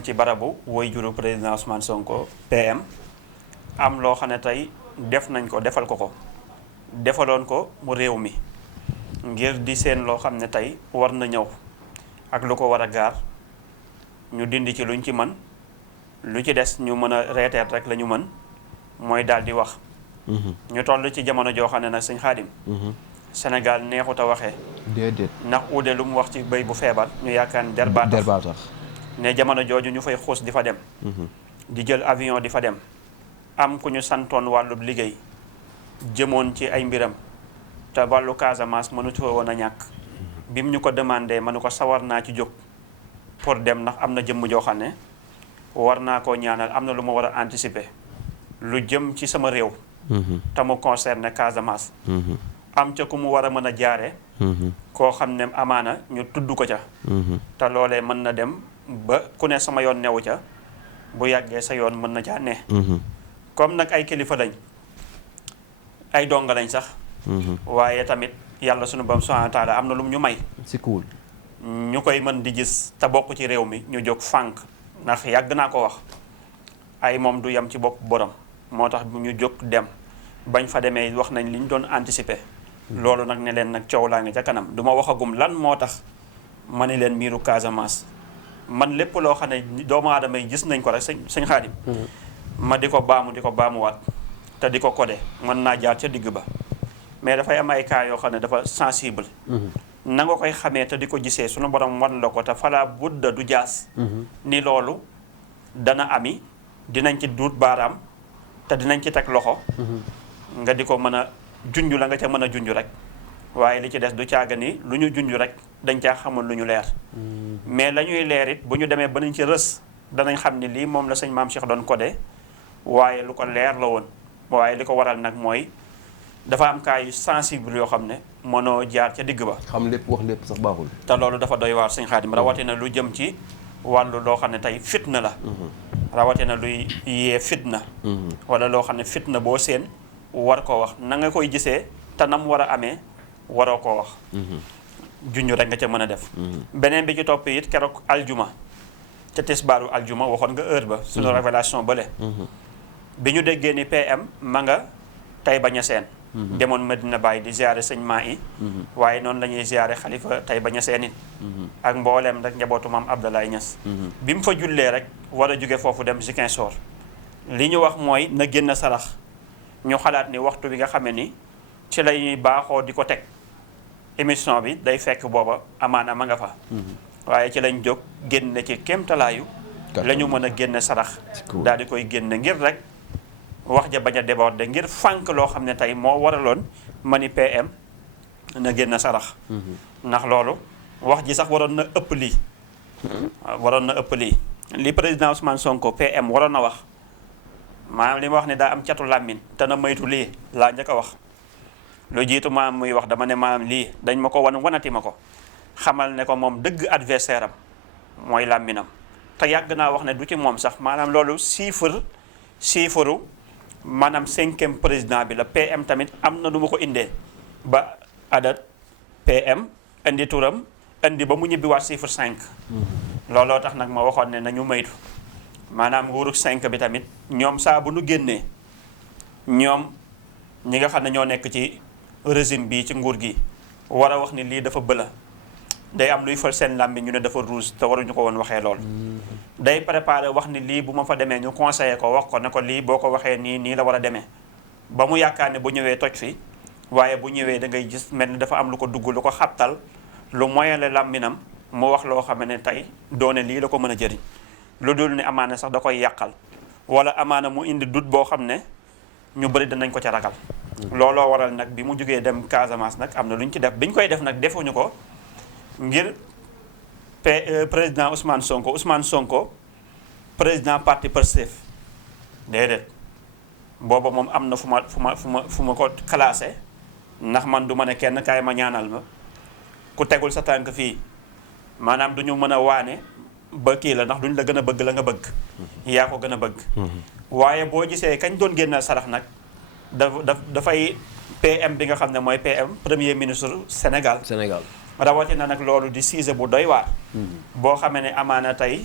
dem ci barabu waajuru président Ousmane Sonko PM am loo xam ne tey def nañ ko defal ko defaloon ko mu réew mi ngir di seen loo xam ne tey war na ñëw ak lu ko war a gaar ñu dindi ci luñ ci mën lu ci des ñu mën a reeteet rek la ñu mën mooy daal di wax. ñu toll ci jamono joo xam ne nag sëñ Xaadim Sénégal neexut a waxee. déedéet ndax uude lu mu wax ci béy bu feebar ñu yaakaar ni der baa tax ne jamono jooju ñu fay xuus di fa dem. di jël avion di fa dem. am ku ñu santoon wàllub liggéey jëmoon ci ay mbiram te wàllu Casamance mënutu woon a ñàkk. bi mu ñu ko demandé mënu ko sawar naa ci jóg pour dem ndax am na jëmm joo xam ne war naa koo ñaanal am na lu ma war a anticiper lu jëm ci sama réew. te mu concerne Casamance. am ca ku mu war a mën a jaare koo xam ne amaana ñu tudd ko ca. te loolee mën na dem ba ku ne sama yoon newu ca bu yàggee sa yoon mën na caa ne. comme nag ay kilifa lañ ay donga lañ sax. waaye tamit yàlla sunu bam subhanahu wa taala am na lu ñu may. si cool. ñu koy mën di gis te bokk ci réew mi ñu jóg fànk ndax yàgg naa ko wax ay moom du yem ci bopp borom moo tax bu ñu jóg dem bañ fa demee wax nañ li ñu doon anticiper. loolu nag ne leen nag coow laa ngi ca kanam du ma waxagum lan moo tax ma ne leen miiru Casamance man lépp loo xam ne doomu aadama yi gis nañ ko rek sëñ Xaadim ma di ko baamuwaat te di ko codé mën naa jaar ca digg ba mais dafay am ay cas yoo xam ne dafa sensible. na nga koy xamee te di ko gisee sunu borom wan la ko te fala budda du jaas. ni loolu dana ami dinañ ci duut baaraam te dinañ ci teg loxo. nga di ko mën a junj la nga ca mën a junj rek waaye li ci des du caaga ni lu ñu junj rek dañ caa xamul lu ñu leer. mais la ñuy leer it bu ñu demee ba nañ ci rës danañ xam ni lii moom la sëñ Maam Cheikh doon codé waaye lu ko leer la woon waaye li ko waral nag mooy dafa am cas yu sensible yoo xam ne mënoo jaar ca digg ba. xam lépp wax lépp sax baaxul. te loolu dafa doy waar sëñ Xaadim rawatina lu jëm ci wàllu loo xam ne tey fitna la. rawatina luy yee fitna. wala loo xam ne fitna boo seen war koo wax na nga koy gisee te nam war a amee waroo koo wax. junj rek nga ca mën a def. beneen bi ci topp it keroog aljuma ca tisbaaru aljuma waxoon nga heure ba. suñu révélation bële. bi ñu déggee ni PM ma nga Taïba Niassène. demoon Medina Baye di ziare sëñ maa yi. waaye noonu la ñuy ziare xalifa Taïba Niassène it. ak mbooleem rek njabootu maam Abdoulaye Niass. bi mu fa jullee rek war a jóge foofu dem Ziguinchor. li ñu wax mooy na génn sarax ñu xalaat ni waxtu bi nga xamee ni ci la ñuy baaxoo di ko teg émission bi day fekk booba amaana ma nga fa. waaye ci lañ jóg génn ci kéemtalaayu. la ñu mën a génn sarax. daal di koy génn ngir rek. wax ja bañ a déborder ngir fànk loo xam ne tey moo waraloon ma ni PM na génn sarax. ndax loolu wax ji sax waroon na ëpp lii. waroon na ëpp lii li président Ousmane Sonko PM waroon na wax maanaam li ma wax ne daa am catu làmmiñ te na maytu lii laa njëkk a wax. lu jiitu maam muy wax dama ne maam lii dañ ma ko wanati ma ko xamal ne ko moom dëgg adversaire am mooy làmminam te yàgg naa wax ne du ci moom sax maanaam loolu chiffre maanaam 5e président bi la PM tamit am na nu ma ko indee ba adat PM indi turam indi ba mu ñibbiwaat chiffre 5. looloo tax nag ma waxoon ne nañu maytu maanaam nguurug 5 bi tamit ñoom saa bu nu génnee ñoom ñi nga xam ne ñoo nekk ci régime bi ci nguur gi war a wax ni lii dafa bëla day am luy fal seen làmbi ñu ne dafa rouge te waruñu ko woon waxee lool. day préparé wax ni lii bu ma fa demee ñu conseillé ko wax ko ne ko lii boo ko waxee nii la war a demee ba mu yaakaar ne bu ñëwee toj fi waaye bu ñëwee da ngay gis mel ni dafa am lu ko dugg lu ko xabtal lu moyale làmbinam mu wax loo xam ne tey doone lii la ko mën a jëriñ lu dul ni amaana sax da koy yàqal wala amaana mu indi dut boo xam ne ñu bëri danañ ko ca ragal. looloo waral nag bi mu jógee dem Casamance nag am na lu ñu ci def bi ñu koy def nag defuñu ko ngir président Ousmane Sonko président parti Pastef déedéet booba moom am na fu ma ko classé ndax man du ma ne kenn kaay ma ñaanal ma ku tegul sa tànk fii maanaam du ñu mën a waane ba kii la ndax duñ la gën a bëgg la nga bëgg yaa ko gën a bëgg waaye boo gisee kañ doon génnal sarax nag dafay PM bi nga xam ne mooy PM premier ministre Sénégal rawatina nag loolu di siise bu doy waar boo xamee ne amaana tey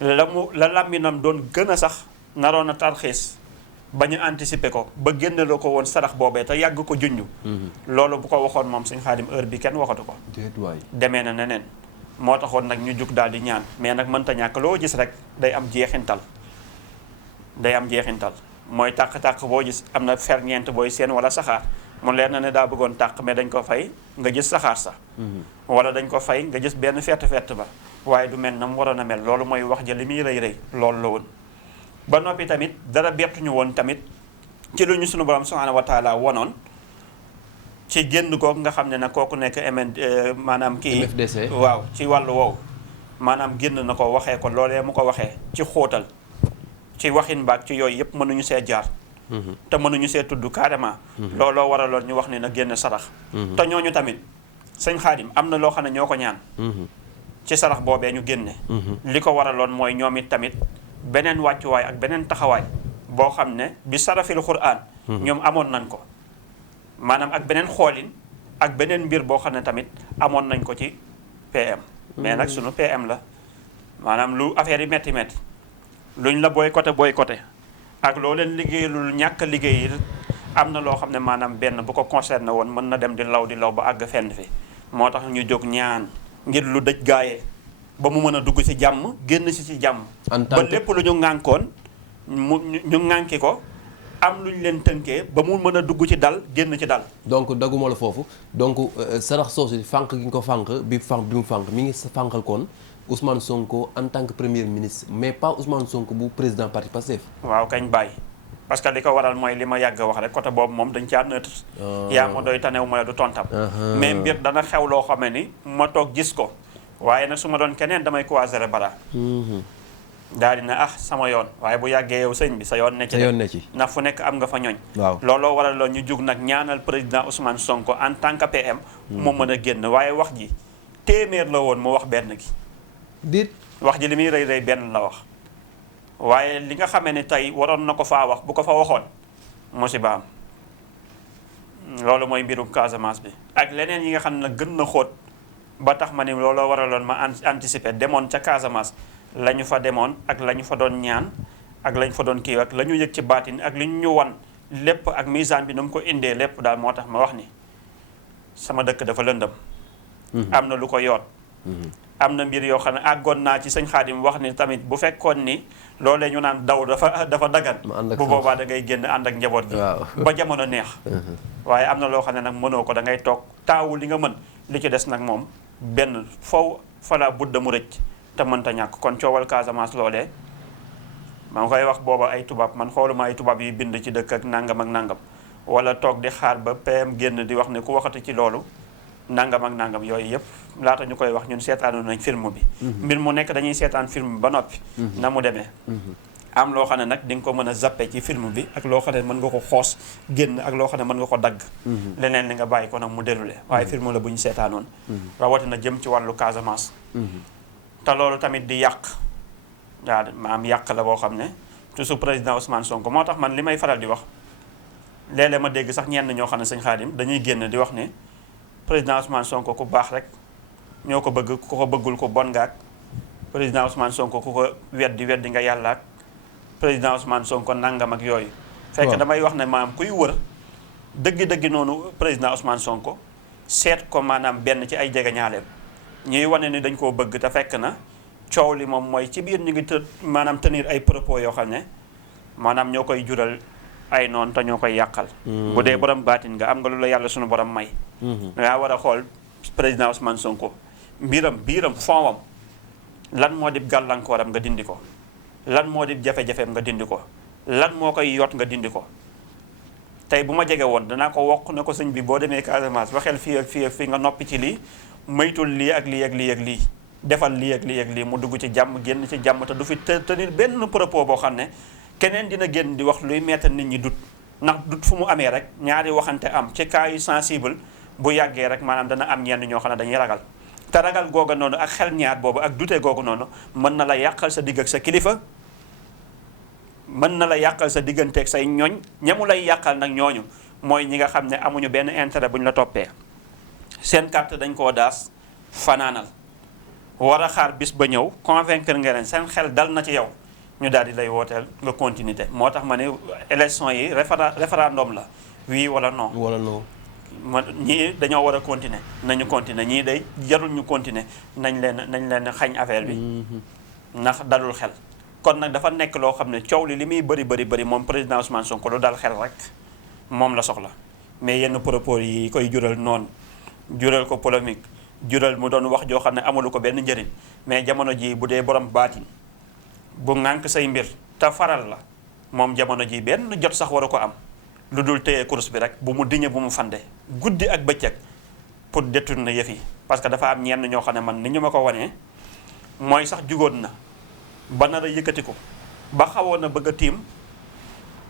la làmminam doon gën a sax naroon a tarxiis ba ñu anticiper ko ba génneloo ko woon sarax boobee te yàgg ko junj. loolu bu ko waxoon moom sëñ Xaadim heure bi kenn waxatu ko. déet waay. demee na neneen moo taxoon nag ñu jug daal di ñaan mais nag mënta ñàkk loo gis rek day am jeexintal mooy tàq-tàq boo gis am na ferñeent booy seen wala saxaar mu leer na ne daa bëggoon tàq mais dañ ko fay nga gis saxaar sa wala dañ ko fay nga gis benn fett ba waaye du mel na mu waroon a mel loolu mooy wax ja li muy rëy loolu la woon. ba noppi tamit dara bettuñu woon tamit ci lu ñu sunu borom subhanahu wa taala wonoon ci génn googu nga xam ne nag kooku nekk maanaam kii MFDC. waaw ci wàllu woowu maanaam génn na ko waxee ko loolee mu ko waxee ci xóotal ci waxin baag ci yooyu yëpp mënuñu see jaar te mënuñu see tudd carrément looloo waraloon ñu wax ni na génn sarax te ñooñu tamit sëñ Xaadim am na loo xam ne ñoo ko ñaan ci sarax boobee ñu génne li ko waraloon mooy ñoom it tamit beneen wàccuwaay ak beneen taxawaay boo xam ne bi sarafil Qur'an ñoom amoon nañ ko maanaam ak beneen xoolin ak beneen mbir boo xam ne tamit amoon nañ ko ci PM mais nag sunu PM la maanaam lu affaire yi métti luñ la boycotté ak loo leen liggéeyalul ñàkk liggéey am na loo xam ne maanaam benn bu ko concerné woon mën na dem di law ba àgg fenn fi moo tax ñu jóg ñaan ngir lu dëj gaayee ba mu mën a dugg ci jàmm génn ci jàmm ba lépp lu ñu ŋànkoon ñu ŋànki ko am lu ñu leen tënkee ba mu mën a dugg ci dal génn ci dal. donc dagguma la foofu donc sarax soosu fànq gi nga ko fànq bi mu fànq mi ngi fànqal kon Ousmane Sonko en tant que premier ministre mais pas Ousmane Sonko bu président parti Pastef. waaw kañ bàyyi parce que li ko waral mooy li ma yàgg wax rek côté boobu moom dañ caa neutre. yaa ma doy tanew ma du tontam. mais mbir dana xew loo xam ne ni ma toog gis ko waaye nag su ma doon keneen damay croiser bara. daal di ne sama yoon waaye bu yàggee yow sëñ bi sa yoon ne ci ndax fu nekk am nga fa ñooñ. waaw looloo waral loon ñu jug nag ñaanal président Ousmane Sonko en tant que PM. mu mën a génn waaye wax ji téeméer la woon mu wax benn gi. dit wax ji li muy rëy benn la wax waaye li nga xamee ne tey waroon na ko faa wax bu ko fa waxoon musiba am loolu mooy mbirum Casamance bi ak leneen yi nga xam ne gën na xóot ba tax ma ni looloo waraloon ma anticiper demoon ca Casamance la ñu fa demoon ak la ñu fa doon ñaan ak la ñu fa doon kii ak la ñu yëg ci baatin ak li ñu wan lépp ak misaan bi nu mu ko indee lépp daal moo tax ma wax ni sama dëkk dafa lëndëm am na lu ko yoot am na mbir yoo xam ne àggoon naa ci sëñ Xaadim wax ni tamit bu fekkoon ni loolee ñu naan daw dafa dagan bu boobaa da ngay génn ànd ak njaboot gi ba jamono neex waaye am na loo xam ne nag mënoo ko da ngay toog taawu li nga mën li ci des nag moom benn faw fala budda mu rëcc te mënta ñàkk kon coowal Casamance loolee ma ngi koy wax booba ay tubaab man xooluma ay tubaab yi bind ci dëkk ak nangam wala toog di xaar ba PM génn di wax ne ku waxati ci loolu nangam ak nangam yooyu yëpp laata ñu koy wax ñun seetaanoon nañ film bi mbir mu nekk dañuy seetaan film bi ba noppi na mu demee am loo xam ne nag di nga ko mën a zappe ci film bi ak loo xam ne mën nga ko xoos génn ak loo xam ne mën nga ko dagg leneen li nga bàyyi ko nag mu déroulé waaye film la bu ñu seetaanoon rawatina jëm ci wàllu Casamance te loolu tamit di yàq waaw maam yàq la boo xam ne toujours président Ousmane Sonko moo tax man li may faral di wax léeg-léeg ma dégg sax ñenn ñoo xam ne sëñ Xaadim dañuy génn di wax ne président Ousmane Sonko ku baax rek ñoo ko bëgg ku ko bëggul ko bon nga ak président Ousmane Sonko ku ko weddi nga yàlla ak président Ousmane Sonko nangam ak yooyu. fekk damay wax ne maanaam kuy wër dëgg-dëgg noonu président Ousmane Sonko seet ko maanaam benn ci ay jegeñaaleem ñuy wane ni dañ koo bëgg te fekk na coow li moom mooy ci biir ñu ngi maanaam tenir ay propos yoo xam ne maanaam ñoo koy jural ay noonu te ñoo koy yàqal. bu dee borom baatin nga am nga lu la yàlla suñu borom may. dangaa war a xool président Ousmane Sonko biiram fondam lan moo di gàllankooram nga dindi ko lan moo di jafe-jafeem nga dindi ko lan moo koy yot nga dindi ko. tey bu ma jege woon danaa ko wokk ne ko sëñ bi boo demee Casamance waxeel fii ak fii ak fii nga noppi ci lii moytul lii ak lii ak lii ak lii defal lii ak lii ak lii mu dugg ci jàmm génn ci jàmm te du fi tenir benn propos boo xam ne keneen dina génn di wax luy mettre nit ñi dut ndax dut fu mu amee rek ñaari waxante am ci cas yu sensible bu yàggee rek maanaam dana am ñenn ñoo xam ne dañuy ragal te ragal googa noonu ak xel ñaar boobu ak dute googu noonu mën na la yàqal sa digg ak sa kilifa mën na la yàqal sa digganteeg say ñooñ ñamu lay yàqal nag ñooñu mooy ñi nga xam ne amuñu benn intérêt bu ñu la toppee seen carte dañ koo daas fanaanal war a xaar bis ba ñëw convaincre nga leen seen xel dal na ci yow ñu daal di lay wooteel nga continuité moo tax ma ne élection yi référendum la oui wala non. wala non. ñii dañoo war a continuer nañu continuer ñii day jarul ñu continuer nañ leen xañ affaire bi ndax dalul xel kon nag dafa nekk loo xam ne coow li muy bëri moom président Ousmane Sonko lu dal xel rek moom la soxla mais yenn propos yi koy jural noonu jural ko polémique jural mu doon wax joo xam ne amalu ko benn njëriñ mais jamono ji bu dee borom baatin bu ŋànk say mbir te faral la moom jamono ji benn jot sax waru ko am lu dul téye course bi rek bu mu diñe bu mu fande guddi ak bëccëg pour détourner yëf yi parce que dafa am ñenn ñoo xam ne man ni ñu ma ko wanee mooy sax jugoon na ba nar a yëkkati ko ba xawoon na bëgg a tiim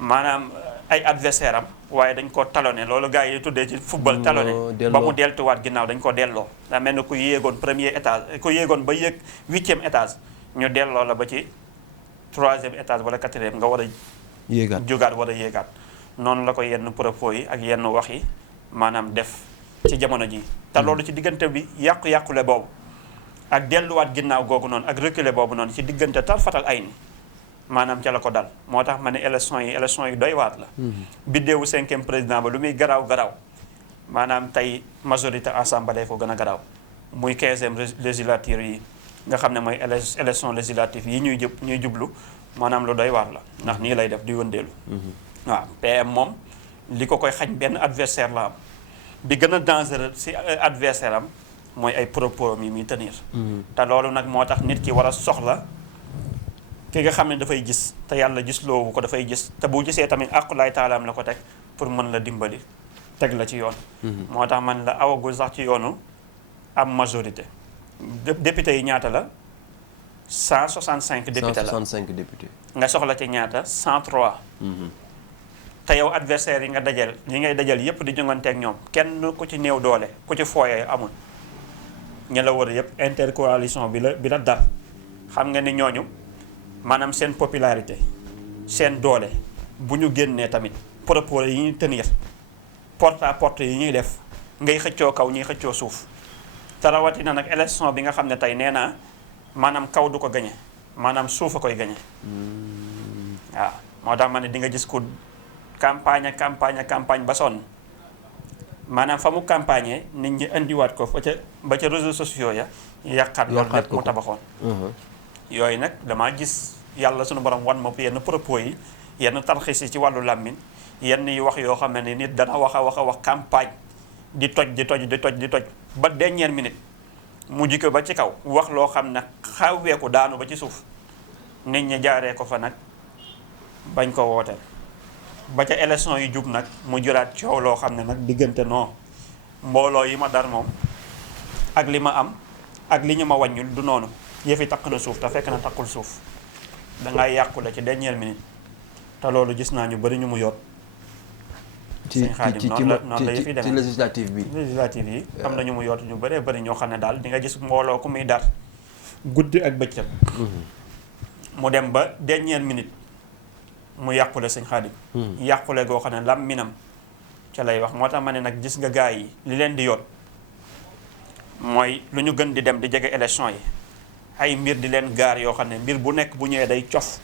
maanaam ay adversaire am waaye dañ ko talonné loolu gars yi tuddee ci football talonné ba mu deltuwaat ginnaaw dañ ko delloo daa mel ne ku yéegoon premier étage ku yéegoon ba yéeg 8e étage ñu delloo la ba ci 3e étage wala 4e nga war a jugaat war a yéegaat noonu la ko yenn propos yi ak yenn wax yi maanaam def ci jamono ji te loolu ci diggante bi yàqu-yàqule boobu ak delluwaat ginnaaw googu noonu ak reculer boobu noonu ci diggante tar fatal ay ni maanaam ca la ko dal moo tax ma ne élection yi doy waat la biddeewu 5e président ba lu muy garaaw maanaam tey majorité assemblée ko gën a garaaw muy 15e législature yi nga xam ne mooy élection législative yi ñuy jublu maanaam lu doy waar la ndax nii lay def di wëndeelu waaw PM moom li ko koy xañ benn adversaire la am bi gën a dangereux si adversaire am mooy ay propos yi muy tenir te loolu nag moo tax nit ki war a soxla ki nga xam ne dafay gis te yàlla gis loowu ko dafay gis te bu gisee tamit aqulaay taalaam la ko teg pour mën la dimbali teg la ci yoon moo tax man la awagul sax ci yoonu am majorité député yi ñaata la 165 député la 165 député nga soxla ci ñaata 103 te yow adversaire yi nga dajal yi ngay dajal yépp di jonganteeg ñoom kenn ku ci néew doole ku ci fooyee amul ña la wër yépp intercoalition bi la dar xam nga ni ñooñu maanaam seen popularité seen doole bu ñu génnee tamit propos yi ñuy tenir porte à porte yi ñuy def ngay xëccoo kaw ñuy xëccoo suuf te rawatina nag élection bi nga xam ne tey nee naa maanaam kaw du ko gañe maanaam suuf a koy gañe waaw moo tax ma ne di nga gis ku campagne ba sonn maanaam fa mu campagne nit ñi indiwaat ko ba ca réseaux sociaux ya yàqaat loolu lépp mu tabaxoon yooyu nag damaa gis yàlla sunu borom wan ma yenn propos yi yenn tarxis yi ci wàllu làmmiñ yenn yi wax yoo xam ne nit dana wax a wax campagne di toj ba dernière minute mu jikko ba ci kaw wax loo xam ne xawweeku daanu ba ci suuf nit ñi jaaree ko fa nag bañ ko wooteel ba ca élection yi jub nag mu juraat coow loo xam ne nag diggante non mbooloo yi ma dar moom ak li ma am ak li ñu ma wàññul du noonu yëfi takk na suuf te fekk na takkul suuf dangay yàqule ci dernière minute te loolu gis naa ñu bari ñu mu yot ci législative yi am na ñu mu yot ñu bëree bëri ñoo xam ne daal di nga gis mbooloo ku muy dar guddi ak bëccëg mu dem ba dernière minute mu yàqule sëñ Xaadim yàqule goo xam ne lam minam ca lay wax moo tax ma ne nag gis nga gaa yi li leen di yot mooy lu ñu gën di dem di jege élection yi ay mbir di leen gaar yoo xam ne mbir bu nekk bu ñëwee day cof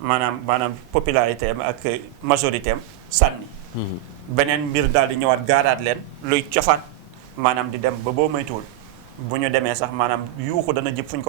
maanaam popularité am ak majorité am sànni beneen mbir daal di ñëwaat gaaraat leen luy cofaat maanaam di dem ba boo moytuwul bu ñu demee sax maanaam yuuxu dana jëp fuñ ko